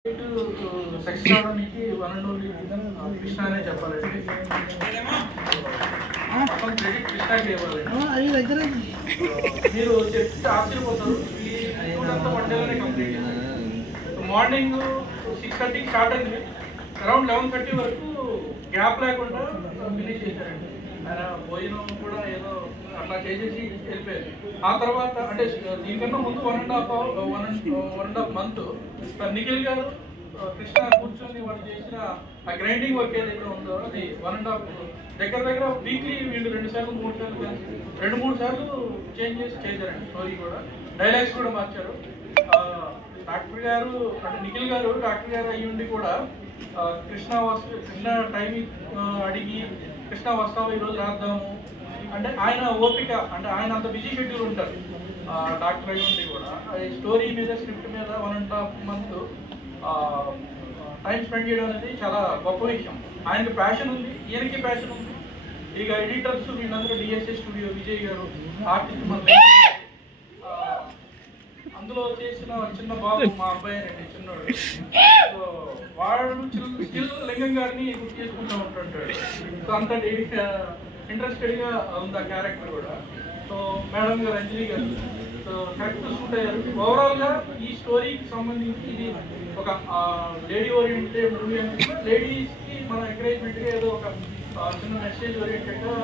Success అవడానికి one and only Krishna అనే చెప్పాలండి. మొత్తం క్రెడిట్ కృష్ణకి ఇవ్వాలండి. మీరు చెప్తే ఆశ్చర్యపోతారు. ఈ అంతా వన్ డేలోనే కంప్లీట్ చేశారు. మార్నింగ్ 6:30కి స్టార్ట్ అయింది. అరౌండ్ 11:30 వరకు గ్యాప్ లేకుండా ఫినిష్ చేశారండి. ఆయన భోజనం కూడా ఏదో అట్లా చేసేసి వెళ్ళిపోయారు. ఆ తర్వాత అంటే దీనికన్నా ముందు 1.5 మంత్ నిఖిల్ గారు కృష్ణ కూర్చొని వాళ్ళు చేసిన ఆ గ్రైండింగ్ వర్క్ ఏదైతే ఉందో అది 1.5 దగ్గర వీక్లీ వీళ్ళు 2 సార్లు 3 సార్లు 2-3 సార్లు చేంజ్ చేసి చేశారండి. స్టోరీ కూడా డైలాగ్స్ కూడా మార్చారు. డాక్టర్ గారు అంటే నిఖిల్ గారు డాక్టర్ గారు అయ్యుండి కూడా కృష్ణ టైం అడిగి కృష్ణ వస్తావు ఈరోజు రాద్దాము అంటే ఆయన ఓపిక అంటే ఆయన అంత బిజీ షెడ్యూల్ ఉంటారు. డాక్టర్ అయ్యుండి కూడా ఈ స్టోరీ మీద స్క్రిప్ట్ మీద 1.5 మంత్ టైం స్పెండ్ చేయడం అనేది చాలా గొప్ప విషయం. ఆయనకి ప్యాషన్ ఉంది, ఈయనకి ప్యాషన్ ఉంది. ఇక ఎడిటర్స్ వీళ్ళందరూ డిఎస్ఏ స్టూడియో విజయ్ గారు ఆర్టిస్ట్ మన అందులో చేసిన చిన్న బాబు మా అబ్బాయి అండి చిన్నోడు. సో వాడు స్టిల్ లింగం గారిని గుర్తు చేసుకుంటూ ఉంటుంటాడు. సో అంత ఇంట్రెస్టెడ్గా ఉంది ఆ క్యారెక్టర్ కూడా. సో మేడం గారు అంజలి గారు సో కరెక్ట్ సూట్ అయ్యారు. ఓవరాల్గా ఈ స్టోరీకి సంబంధించి ఇది ఒక లేడీ ఓరియంటెడ్ మూవీ అంటే లేడీస్కి మన ఎంకరేజ్మెంట్గా ఏదో ఒక చిన్న మెసేజ్ ఓరియంటెడ్గా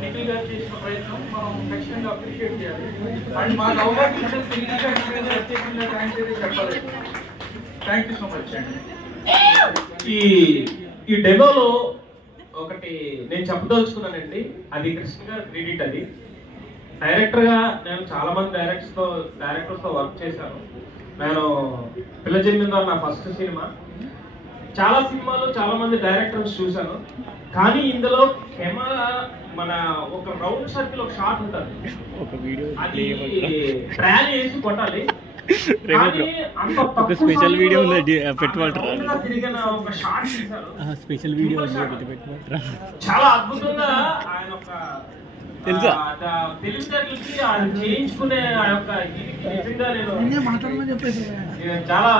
నిఖిల్ గారు చేసిన ప్రయత్నం మనం ఖచ్చితంగా అప్రిషియేట్ చేయాలి. అండ్ మాకు అవకాశం ప్రత్యేకంగా థ్యాంక్స్ అయితే చెప్పాలి. థ్యాంక్ యూ సో మచ్ అండి. ఈ డెమోలో ఒకటి నేను చెప్పదలుచుకున్నానండి. అది కృష్ణ గారి క్రెడిట్. అది డైరెక్టర్గా నేను చాలా మంది డైరెక్టర్స్తో వర్క్ చేశాను. నేను పిల్ల జన్మిందా నా ఫస్ట్ సినిమా. చాలా సినిమాలు చాలా మంది డైరెక్టర్స్ చూశాను. కానీ ఇందులో కెమెరా మన ఒక రౌండ్ సర్కిల్ ఒక షాట్ ఉంటుంది, అది ట్రాన్ వేసి కొట్టాలి. స్పెషల్ వీడియో స్పెషల్ వీడియో చాలా అద్భుతంగా ఆయన ఒక తెలుసా తెలివితేటలకి ఆయన చేయించుకునే ఆ యొక్క నిజంగా నేను చాలా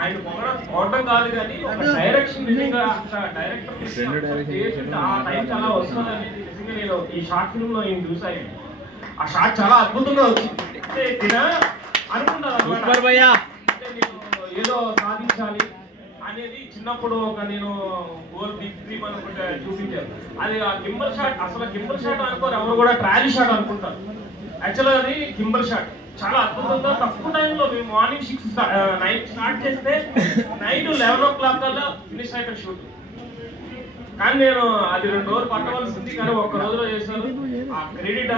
ఆయన పొగడం కాదు కానీ ఒక డైరెక్షన్ నిజంగా డైరెక్టర్ ఆ టైం చాలా వస్తుందని నిజంగా నేను ఈ షార్ట్ ఫిల్మ్ లో నేను చూసాను. ఆ షార్ట్ చాలా అద్భుతంగా వచ్చింది. అనుకుంటాను నేను ఏదో సాధించాలి అనేది చిన్నప్పుడు ఒక నేను గోల్ బిగ్ డ్రీమ్ అనుకుంటే చూపించారు. అది ఆ గింబల్ షాట్ అసలు గింబల్ షాట్ అనుకోరు ఎవరు కూడా ట్రాలీ షాట్ అనుకుంటారు. యాక్చువల్గా అది గింబల్ షాట్ చాలా అద్భుతంగా తక్కువ టైంలో మేము మార్నింగ్ 9 స్టార్ట్ చేస్తే నైట్ 11 o'clock కల్లా ఫినిష్ అయ్యాక షూట్. కానీ నేను అది 2 రోజులు పట్టవలసింది కానీ ఒక్క రోజులో చేశాను. ఆ క్రెడిట్